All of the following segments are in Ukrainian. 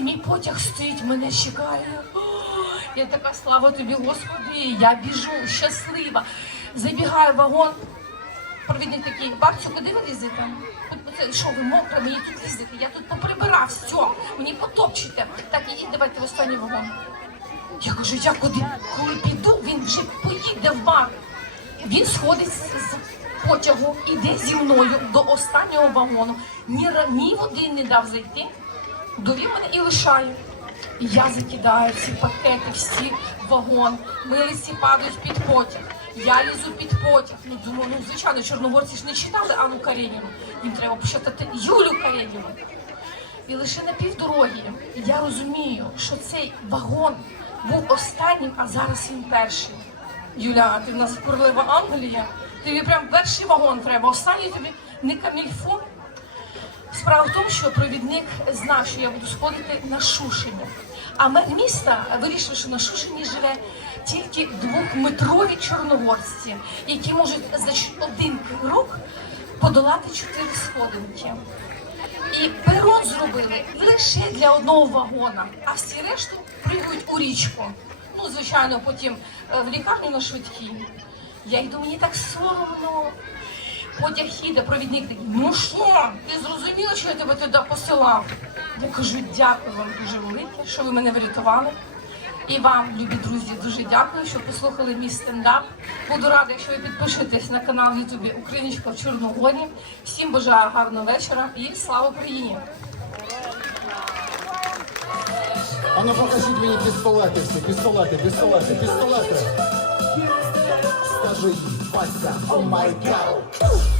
і мій потяг стоїть, мене чекає. О, Я така слава тобі, Господи, я біжу щаслива. Забігаю в вагон. Провідник такий, бабцю, куди ви лізете? Що ви мокра, мені тут лізете? Я тут поприбирав, все, мені потопчете. Так, ідіть, давайте в останній вагон. Я кажу, я куди? Коли піду, він вже поїде в бар. Він сходить з потягу, іде зі мною до останнього вагону. Ні, ні води не дав зайти, довів мене і лишає. І я закидаю ці пакети всі вагон. Милиці падають під потяг. Я лізу під потяг. Ну, думаю, ну звичайно, чорногорці ж не читали Анну Кареніну. Їм треба почитати Юлю Кареніну. І лише на півдорогі я розумію, що цей вагон був останнім, а зараз він перший. Юля, ти в нас курлива Англія. Тобі прям перший вагон треба. Останній тобі не камільфо. Справа в тому, що провідник знав, що я буду сходити на Шушині. А мер міста вирішив, що на Шушині живе тільки двохметрові чорногорці, які можуть за один крок подолати чотири сходинки. І перон зробили лише для одного вагона, а всі решту пригають у річку. Ну, звичайно, потім е, в лікарню на швидкій. Я йду, мені так соромно. Потяг їде, провідник такий, ну що, ти зрозуміла, що я тебе туди посилав? Я кажу, дякую вам дуже велике, що ви мене врятували. І вам, любі друзі, дуже дякую, що послухали мій стендап. Буду рада, якщо ви підпишетесь на канал в Ютубі Україночка в Чорногорі. Всім бажаю гарного вечора і слава Україні! А ну покажіть мені пістолети всі, пістолети, пістолети, пістолети. menagerie. What's up? Oh my god.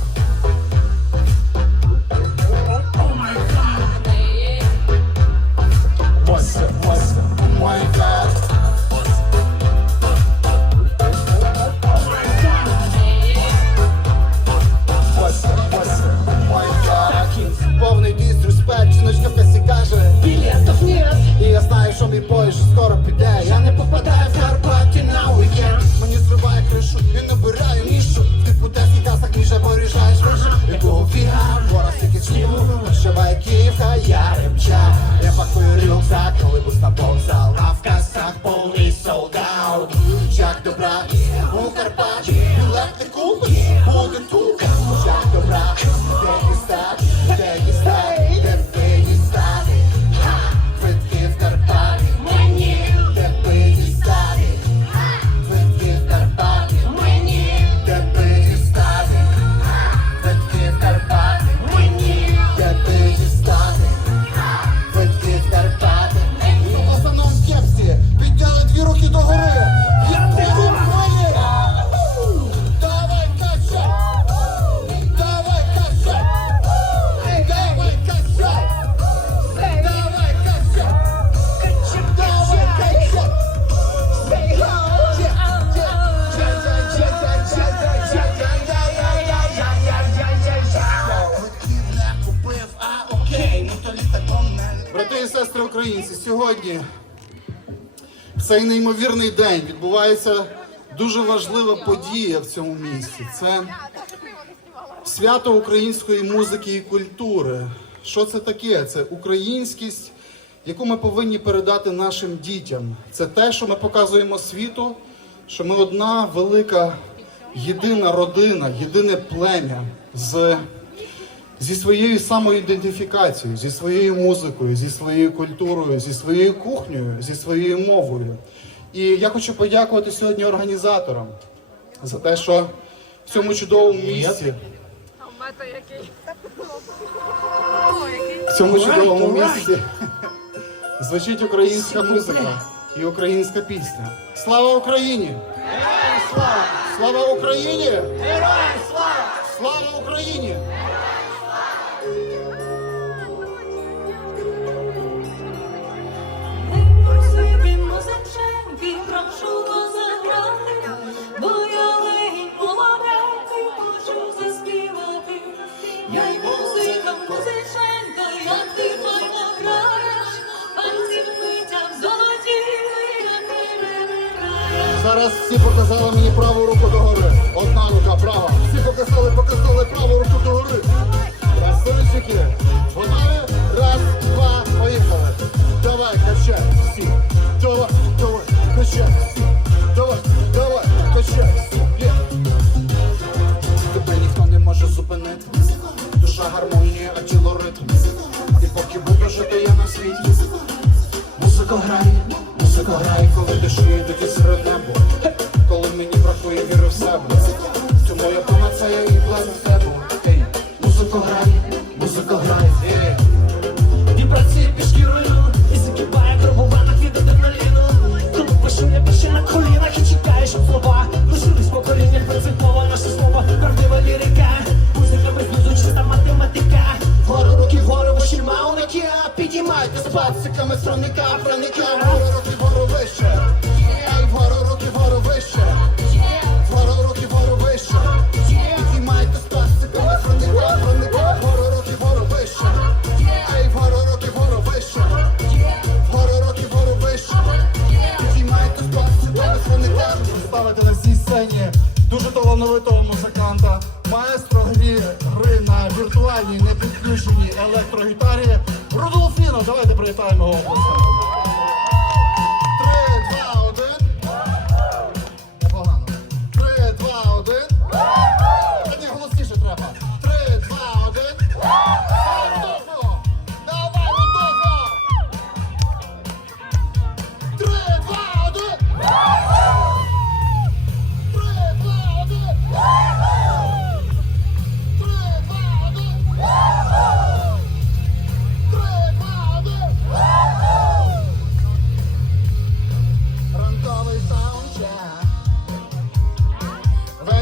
Ремча Я пакую рюкзак, коли бус на сестри українці, сьогодні в цей неймовірний день відбувається дуже важлива подія в цьому місті. Це свято української музики і культури. Що це таке? Це українськість, яку ми повинні передати нашим дітям. Це те, що ми показуємо світу, що ми одна велика єдина родина, єдине плем'я з зі своєю самоідентифікацією, зі своєю музикою, зі своєю культурою, зі своєю кухнею, зі своєю мовою. І я хочу подякувати сьогодні організаторам за те, що в цьому чудовому місці. В цьому чудовому місці звучить українська музика і українська пісня. Слава Україні! Слава Україні! Героям слава! Слава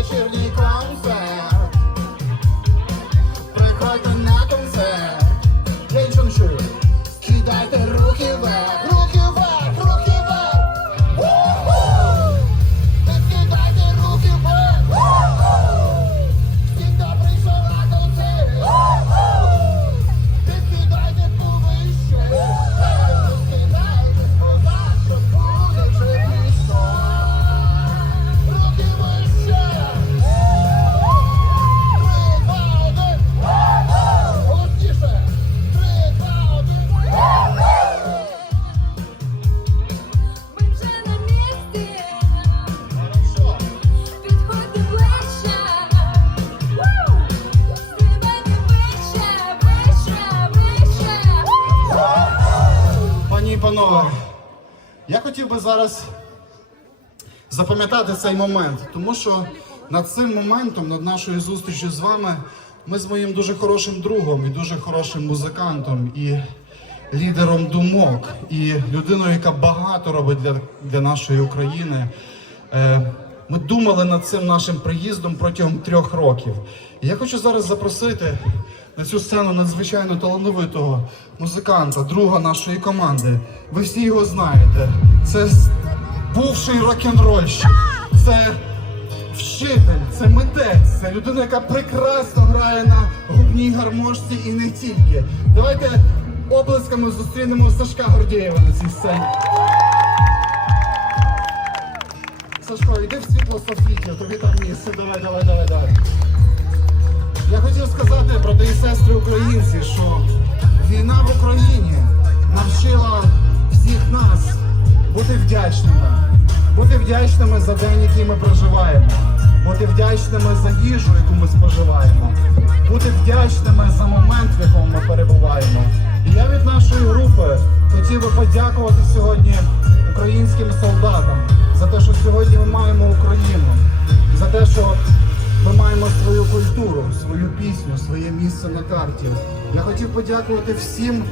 cheerleader. Запам'ятати цей момент, тому що над цим моментом, над нашою зустрічю з вами, ми з моїм дуже хорошим другом і дуже хорошим музикантом і лідером думок, і людиною, яка багато робить для, для нашої України. Е, ми думали над цим нашим приїздом протягом трьох років. І я хочу зараз запросити на цю сцену надзвичайно талановитого музиканта, друга нашої команди. Ви всі його знаєте. Це бувший рок-н-рольщик, це вчитель, це митець, це людина, яка прекрасно грає на губній гармошці і не тільки. Давайте оплесками зустрінемо Сашка Гордєєва на цій сцені. Сашко, йди в світло софіті, тобі там місце. Давай, давай, давай, давай. Я хотів сказати, брати і сестри українці, що війна в Україні навчила всіх нас бути вдячними. Бути вдячними за день, який ми проживаємо, бути вдячними за їжу, яку ми споживаємо, бути вдячними за момент, в якому ми перебуваємо. І я від нашої групи хотів би подякувати сьогодні українським солдатам за те, що сьогодні ми маємо Україну, за те, що ми маємо свою культуру, свою пісню, своє місце на карті. Я хотів подякувати всім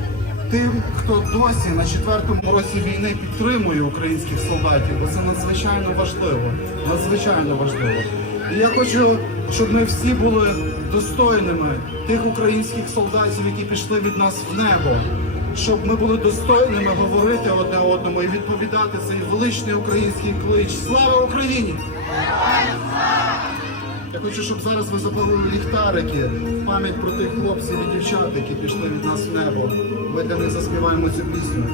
тим, хто досі на четвертому році війни підтримує українських солдатів, бо це надзвичайно важливо. Надзвичайно важливо. І я хочу, щоб ми всі були достойними тих українських солдатів, які пішли від нас в небо. Щоб ми були достойними говорити одне одному і відповідати цей величний український клич. Слава Україні! Я хочу, щоб зараз ви запалили ліхтарики в пам'ять про тих хлопців і дівчат, які пішли від нас в небо. Ми для них заспіваємо цю пісню.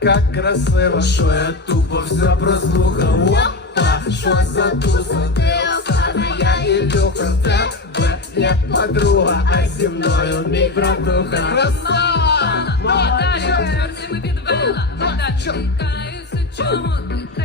Как красиво, що я тупо все прослухав. Опа, що за туса, ти Оксана, я Ілюха, тебе є подруга, а зі мною мій братуха. Красава! Чорними підвела, вода чекаюся, чому ти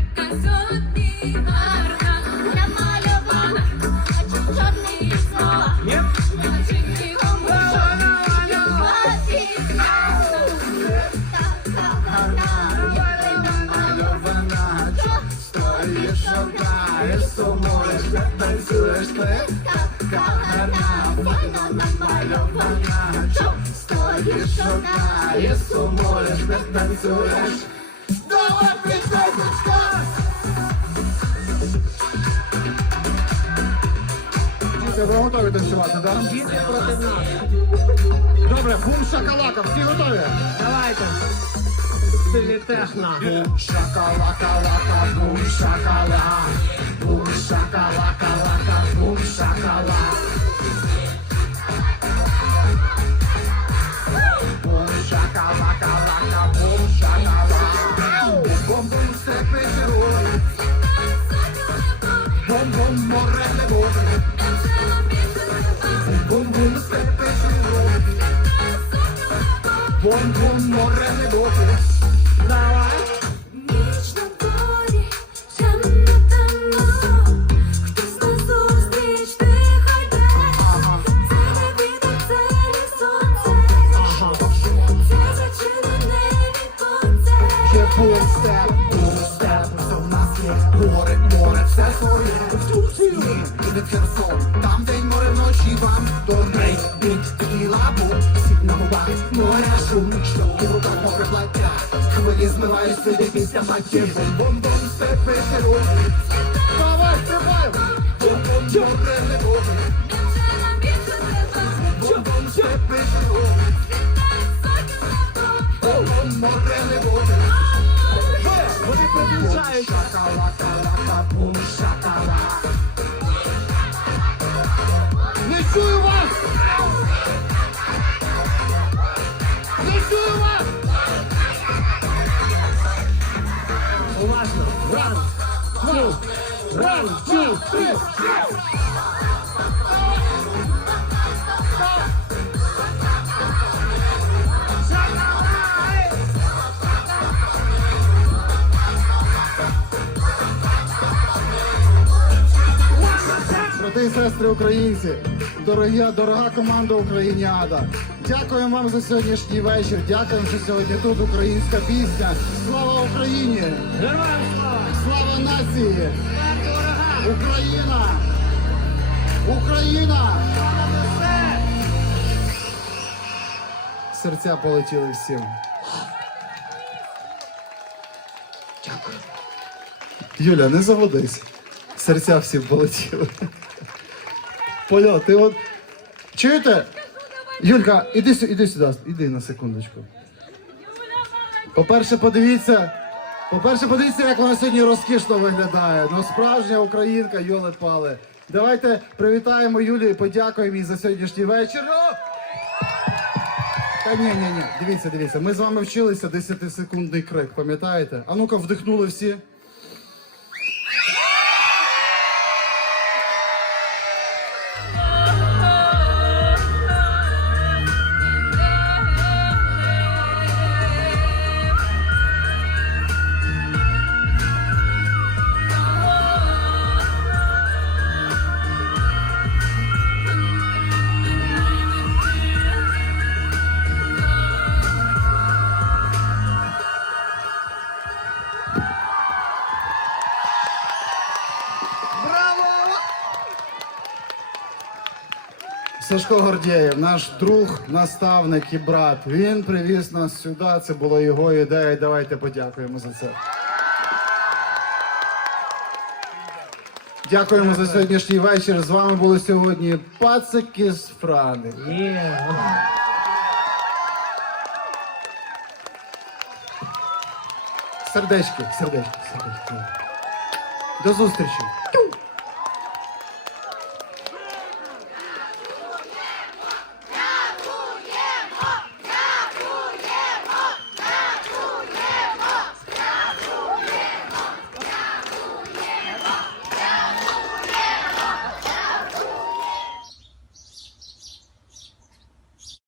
і сумуєш, як танцюєш. Давай, підписочка! Діти, ви готові танцювати, так? Діти проти нас. Добре, бум шакалака, всі готові? Давайте. Стилі. Бум шакалака лака, бум шакала. Бум шакалака лака, бум шакала. Шакалака лака, бум шакала. Бум бум степи Є в нас є Море, море, все своє і не Херсон, там день море вночі вам Добрий біт, такий лабу Всі на губах моря шум Що у руках море плаття Хвилі змивають собі Давай, не боги приближаються. Не чую вас! Не чую вас! Уважно. Two. Ран, two, three. Брати і сестри українці, дорогі, дорога команда Україніада. Дякуємо вам за сьогоднішній вечір. Дякуємо, що сьогодні тут українська пісня. Слава Україні! Героям слава. Слава нації! Україна! Україна! Серця полетіли всім. Дякую. Юля, не заводись. Серця всім полетіли. Поля, ти от. Чуєте? Юлька, іди, іди сюди, іди на секундочку. По-перше, подивіться. По-перше, подивіться, як вона сьогодні розкішно виглядає. Ну, справжня українка, Йоли Пали. Давайте привітаємо Юлію і подякуємо їй за сьогоднішній вечір. Та ні, ні, ні. Дивіться, дивіться. Ми з вами вчилися 10-секундний крик, пам'ятаєте? А ну-ка, вдихнули всі. Сашко Гордєєв, наш друг, наставник і брат. Він привіз нас сюди. Це була його ідея. Давайте подякуємо за це. Дякуємо за сьогоднішній вечір. З вами були сьогодні пацики з Франи. Сердечки, сердечки, сердечки. До зустрічі.